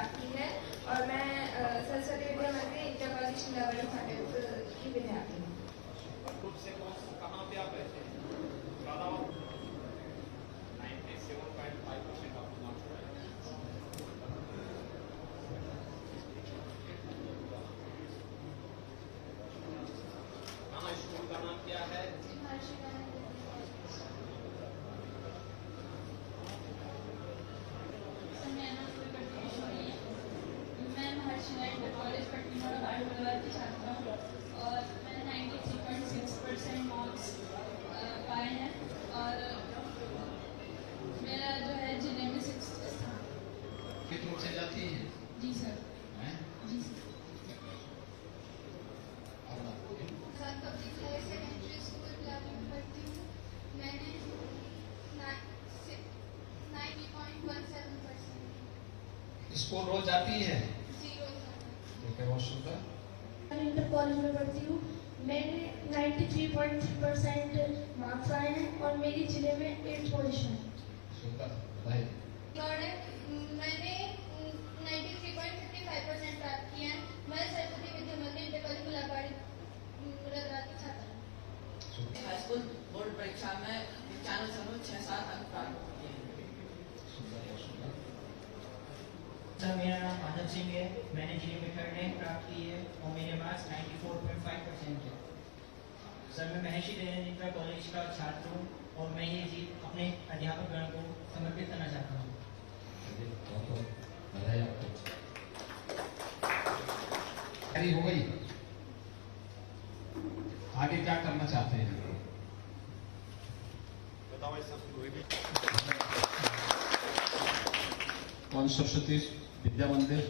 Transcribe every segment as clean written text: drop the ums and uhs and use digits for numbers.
प्राप्त की है और मैं सरस्वती विद्या मंदिर इंटर कॉलेज लेवल की विद्यार्थी हूँ। कहाँ पे आप रहते हैं? 97.5% आपको मार्क्स आए। हाँ, स्कूल का नाम क्या है? मैं महर्षि इंटर कॉलेज पट्टीमोड़ बालगंगा की छात्रा हूँ और मैंने 93.6% मार्क्स पाए हैं और मेरा जो है जिले में 6th स्थान। किस रूप से जाती है? जी सर। हैं? जी सर। सेकेंडरी स्कूल बिलारी में पढ़ती हूँ। मैंने 90.17%। स्कूल रोज जाती है? जीरो। बहुत सुंदर। इंटर कॉलेज में पढ़ती हूँ। मैंने 93.3% मार्क्स आए हैं और मेरी जिले में 8th पोजीशन है। सुंदर, बधाई। मैंने 93.55% प्राप्त किए हैं। मैं सरस्वती विद्या मंदिर इंटर कॉलेज गुलाबाड़ी मुरादाबाद की छात्रा हूँ। हाई स्कूल बोर्ड परीक्षा में 95.67 अंक प्राप्त किए हैं। सर मेरा नाम आनंद सिंह है। मैंने जिले में 3rd रैंक प्राप्त की है और मेरे मार्क्स 94.5% है। सर मैं महर्षि दयानंद इंटर कॉलेज का छात्र हूँ और मैं ये जीत अपने अध्यापकगण को समर्पित करना चाहता हूँ। बधाई आपको। तैयारी हो गई? आगे क्या करना चाहते हैं? कौन सरस्वती विद्या मंदिर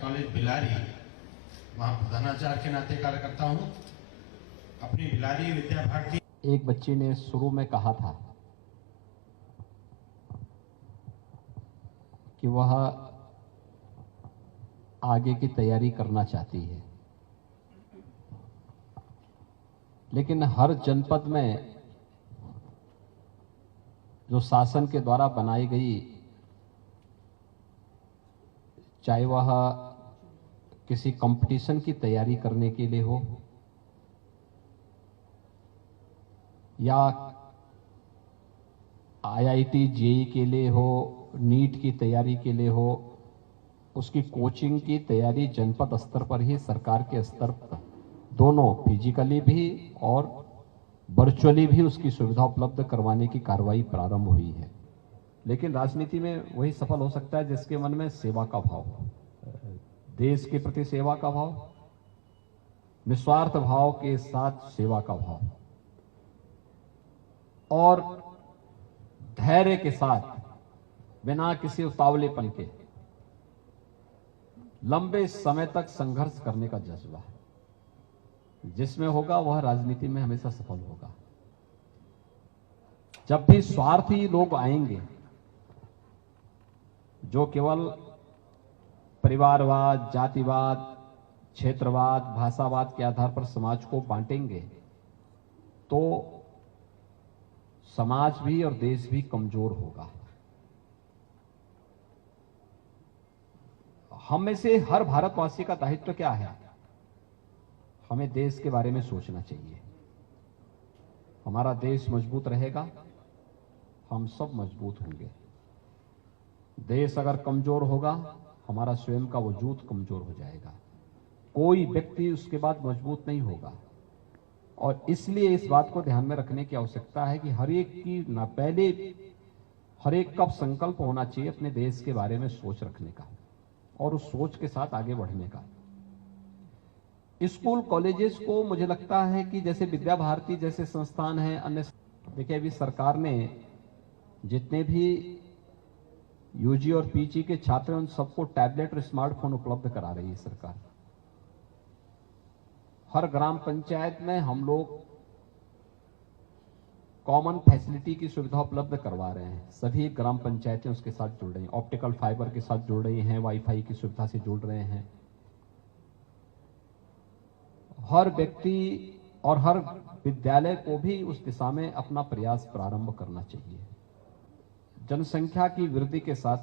कॉलेज बिलारी, वहाँ प्रधानाचार्य के नाते कार्य करता हूँ। अपनी बिलारी विद्या भारती। एक बच्ची ने शुरू में कहा था कि वह आगे की तैयारी करना चाहती है, लेकिन हर जनपद में जो शासन के द्वारा बनाई गई, चाहे वह किसी कंपटीशन की तैयारी करने के लिए हो या आईआईटी जेईई के लिए हो, नीट की तैयारी के लिए हो, उसकी कोचिंग की तैयारी जनपद स्तर पर ही सरकार के स्तर पर दोनों फिजिकली भी और वर्चुअली भी उसकी सुविधा उपलब्ध करवाने की कार्रवाई प्रारंभ हुई है। लेकिन राजनीति में वही सफल हो सकता है जिसके मन में सेवा का भाव हो, देश के प्रति सेवा का भाव, निस्वार्थ भाव के साथ सेवा का भाव और धैर्य के साथ बिना किसी उतावलेपन के लंबे समय तक संघर्ष करने का जज्बा जिसमें होगा वह राजनीति में हमेशा सफल होगा। जब भी स्वार्थी लोग आएंगे जो केवल परिवारवाद, जातिवाद, क्षेत्रवाद, भाषावाद के आधार पर समाज को बांटेंगे तो समाज भी और देश भी कमजोर होगा। हम में से हर भारतवासी का दायित्व क्या है? हमें देश के बारे में सोचना चाहिए। हमारा देश मजबूत रहेगा, हम सब मजबूत होंगे। देश अगर कमजोर होगा, हमारा स्वयं का वजूद कमजोर हो जाएगा। कोई व्यक्ति उसके बाद मजबूत नहीं होगा और इसलिए इस बात को ध्यान में रखने की आवश्यकता है कि हर एक की ना पहले हर एक का संकल्प होना चाहिए अपने देश के बारे में सोच रखने का और उस सोच के साथ आगे बढ़ने का। स्कूल कॉलेजेस को मुझे लगता है कि जैसे विद्या भारती जैसे संस्थान हैं, अन्य देखिए अभी सरकार ने जितने भी यूजी और पीजी के छात्र हैं उन सबको टैबलेट और स्मार्टफोन उपलब्ध करा रही है सरकार। हर ग्राम पंचायत में हम लोग कॉमन फैसिलिटी की सुविधा उपलब्ध करवा रहे हैं। सभी ग्राम पंचायतें उसके साथ जुड़ रही हैं, ऑप्टिकल फाइबर के साथ जुड़ रही हैं, वाईफाई की सुविधा से जुड़ रहे हैं। हर व्यक्ति और हर विद्यालय को भी उस दिशा में अपना प्रयास प्रारंभ करना चाहिए। जनसंख्या की वृद्धि के साथ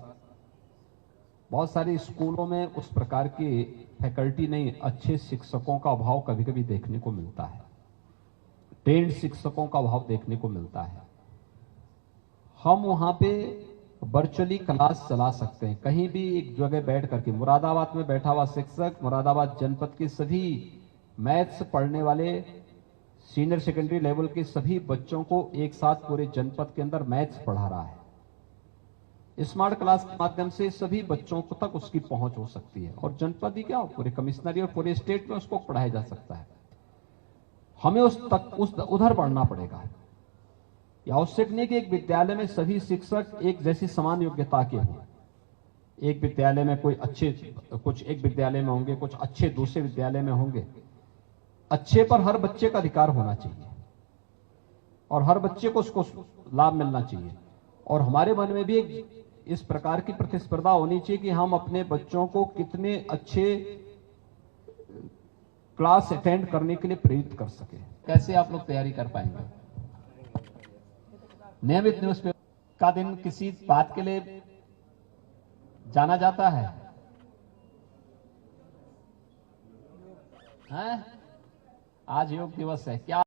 बहुत सारे स्कूलों में उस प्रकार की फैकल्टी नहीं, अच्छे शिक्षकों का अभाव कभी कभी देखने को मिलता है, ट्रेंड शिक्षकों का अभाव देखने को मिलता है। हम वहां पे वर्चुअली क्लास चला सकते हैं, कहीं भी एक जगह बैठ करके। मुरादाबाद में बैठा हुआ शिक्षक मुरादाबाद जनपद के सभी मैथ्स पढ़ने वाले सीनियर सेकेंडरी लेवल के सभी बच्चों को एक साथ पूरे जनपद के अंदर मैथ्स पढ़ा रहा है। स्मार्ट क्लास के माध्यम से सभी बच्चों को तक उसकी पहुंच हो सकती है, और जनपद ही क्या, पूरे कमिश्नरी और पूरे स्टेट में उसको पढ़ाया जा सकता है। हमें उधर बढ़ना पड़ेगा। यह आवश्यक नहीं कि एक विद्यालय में सभी शिक्षक एक जैसी समान योग्यता के हों। एक विद्यालय में कोई अच्छे, कुछ एक विद्यालय में होंगे, कुछ अच्छे दूसरे विद्यालय में होंगे। अच्छे पर हर बच्चे का अधिकार होना चाहिए और हर बच्चे को उसको लाभ मिलना चाहिए। और हमारे मन में भी एक इस प्रकार की प्रतिस्पर्धा होनी चाहिए कि हम अपने बच्चों को कितने अच्छे क्लास अटेंड करने के लिए प्रेरित कर सके। कैसे आप लोग तैयारी कर पाएंगे? नियमित न्यूज़पेपर का दिन किसी बात के लिए जाना जाता है? आज योग दिवस है, क्या